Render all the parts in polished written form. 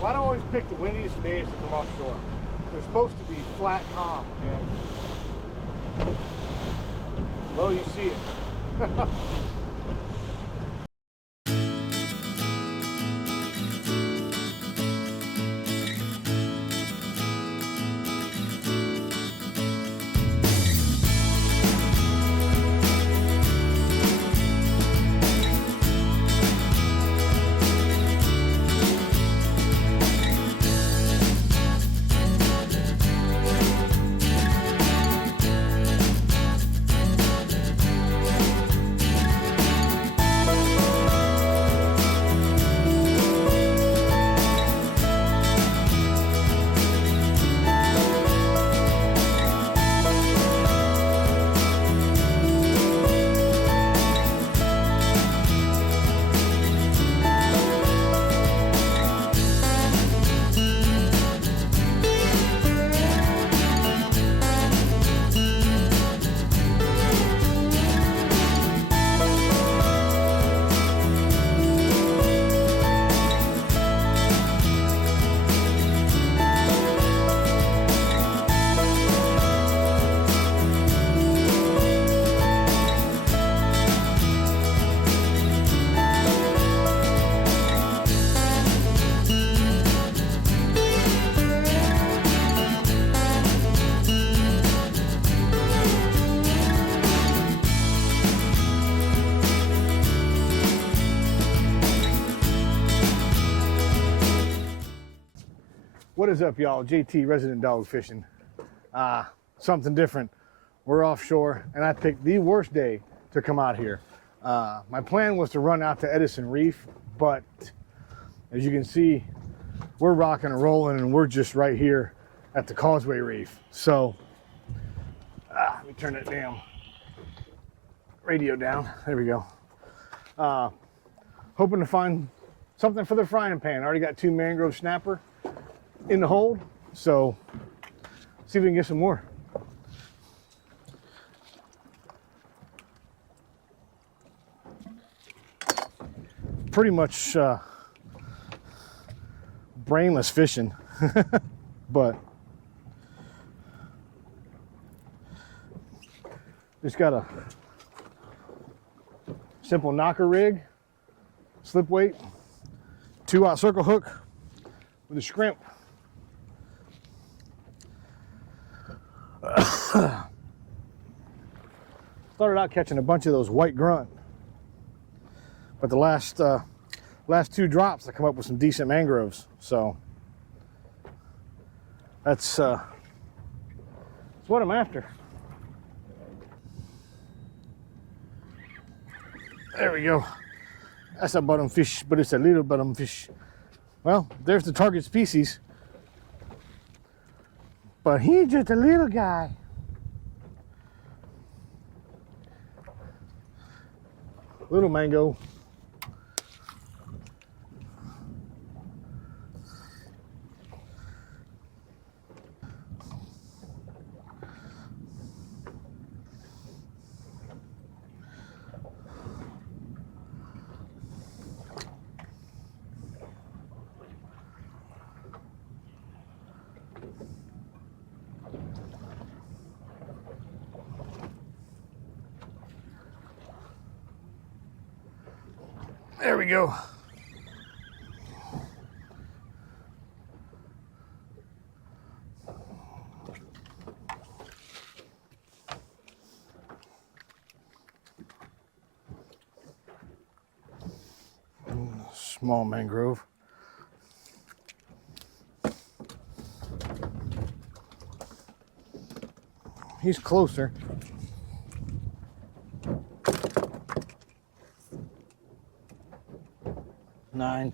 Well, I don't always pick the windiest days to come offshore. They're supposed to be flat, calm, and well, you see it. What is up, y'all? JT, Resident Dog Fishing. Something different. We're offshore, and I picked the worst day to come out here. My plan was to run out to Edison Reef, but as you can see, we're rocking and rolling, and we're just right here at the Causeway Reef. So, let me turn that damn radio down. There we go. Hoping to find something for the frying pan. I already got 2 mangrove snapper in the hold, so see if we can get some more. Pretty much brainless fishing, but just got a simple knocker rig, slip weight, 2-aught circle hook with a shrimp. Started out catching a bunch of those white grunt, but the last 2 drops I come up with some decent mangroves, so that's what I'm after. There we go. That's a bottom fish, but it's a little bottom fish. Well, there's the target species, but he's just a little guy. Little mango. There we go. Small mangrove. He's closer. Nine.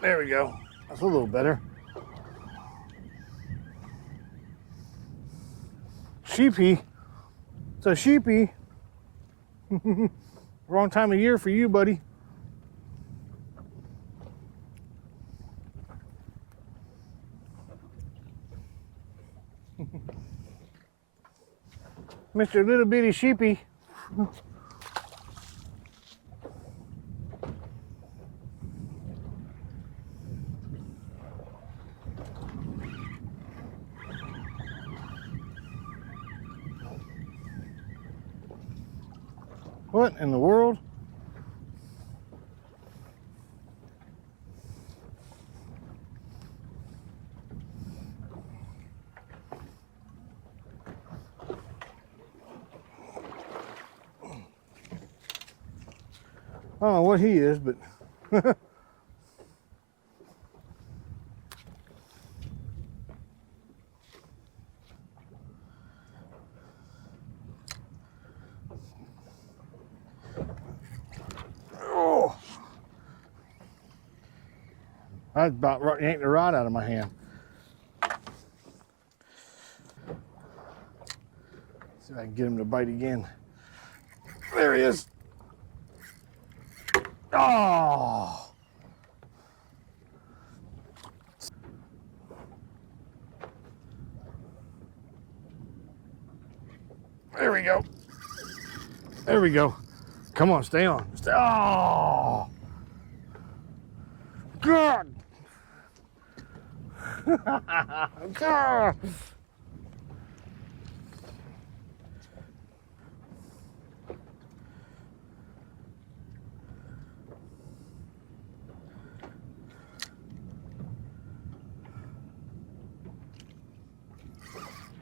There we go. That's a little better. Sheepy. It's a sheepy. Wrong time of year for you, buddy. Mr. Little Bitty Sheepy. What in the world? I don't know what he is, but oh, I about yanked the rod out of my hand. See if I can get him to bite again. There he is. Oh. There we go. There we go. Come on, stay on. Stay. Oh. God. God.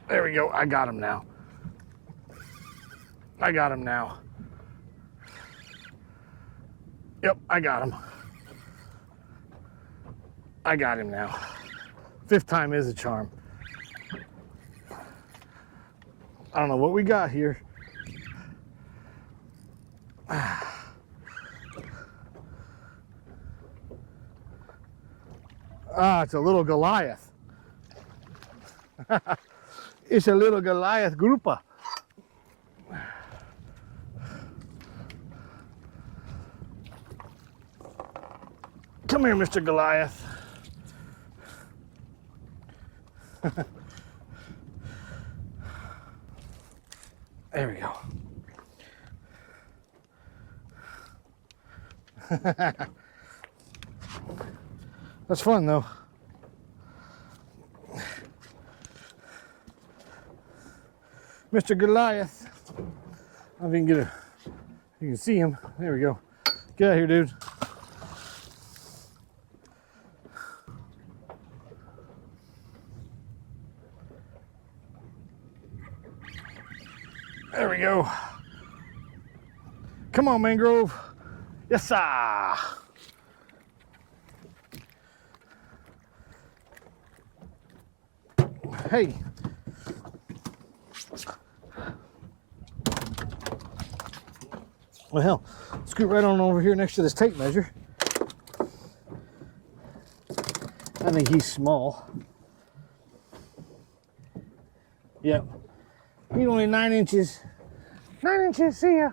There we go. I got him now. I got him now. Yep, I got him. I got him now. 5th time is a charm. I don't know what we got here. Ah, it's a little Goliath. It's a little Goliath grouper. Come here, Mr. Goliath. There we go. That's fun, though. Mr. Goliath. I think you can see him. There we go. Get out of here, dude. There we go. Come on, mangrove. Yes, sir. Hey. Well, hell, scoot right on over here next to this tape measure. I think he's small. Yep. He's only 9 inches. 9 inches, see ya.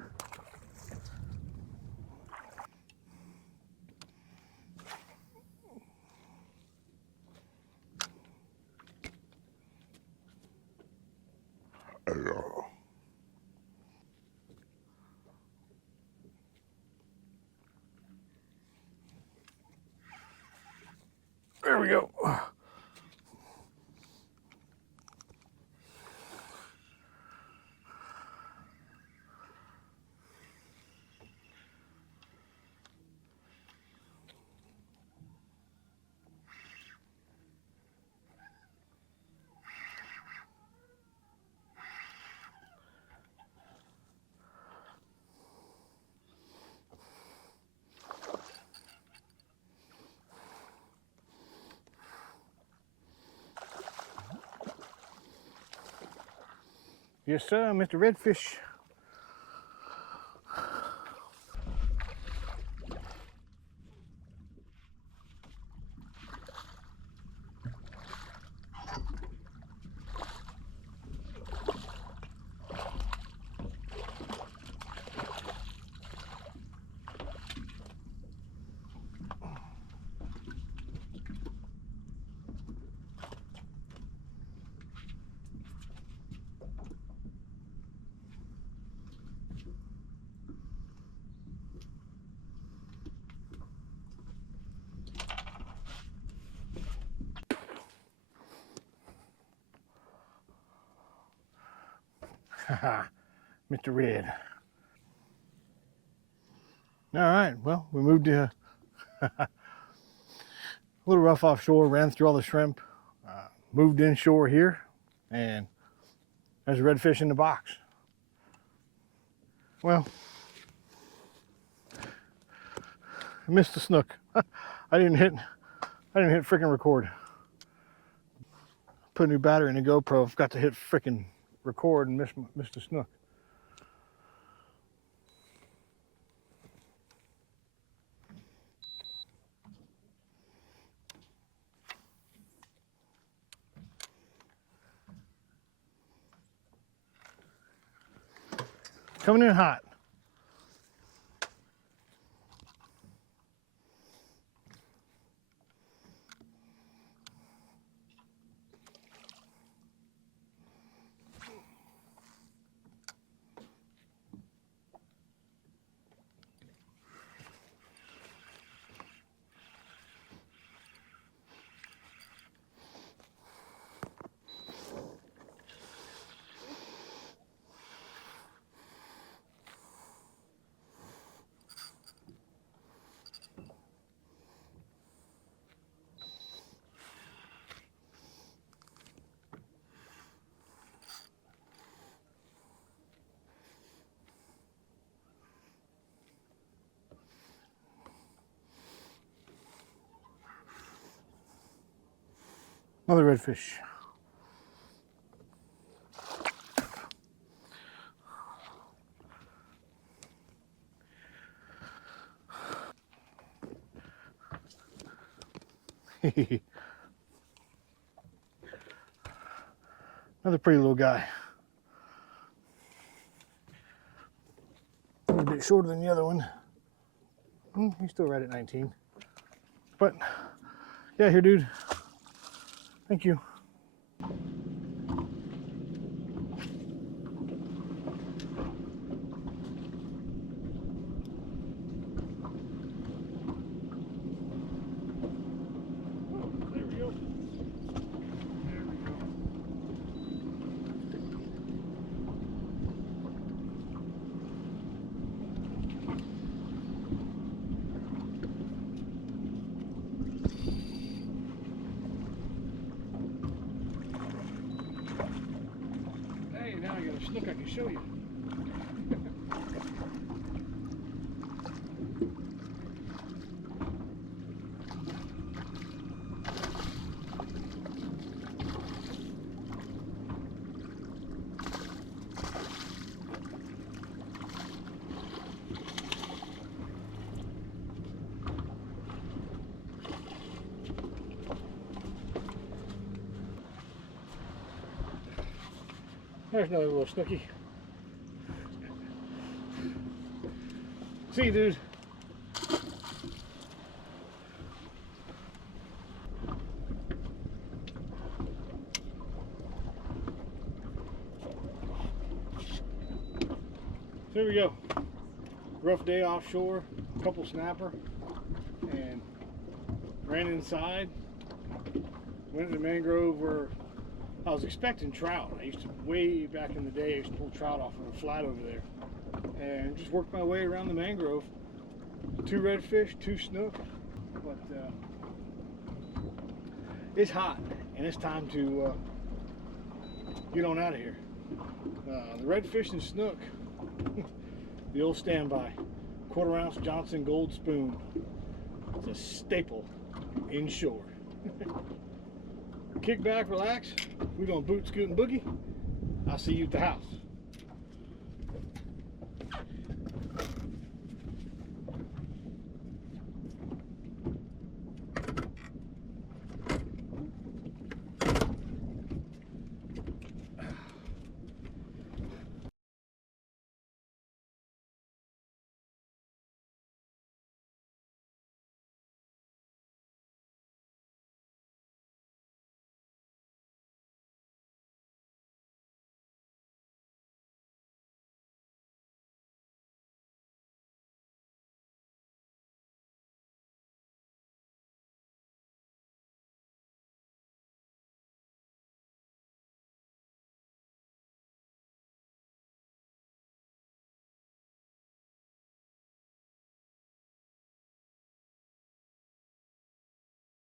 There we go. Yes, sir, Mr. Redfish. Mr. Red. All right, well, we moved to a little rough offshore, ran through all the shrimp, moved inshore here, and there's a redfish in the box. Well, I missed the snook. I didn't hit freaking record. Put a new battery in the GoPro, forgot to hit freaking record and missed the snook. Coming in hot. Another redfish. Another pretty little guy. A bit shorter than the other one. He's still right at 19. But yeah, here, dude. Thank you. Now I got a snook I can show you. There's another little snooky. See you, dude. There we go. Rough day offshore, couple snapper, and ran inside. Went to the mangrove where I was expecting trout. I used to, way back in the day, I used to pull trout off of a flat over there. And just worked my way around the mangrove. 2 redfish, 2 snook. But it's hot, and it's time to get on out of here. The redfish and snook, the old standby. 1/4 ounce Johnson Gold Spoon. It's a staple inshore. Kick back, relax. We're gonna boot, scoot, and boogie. I'll see you at the house.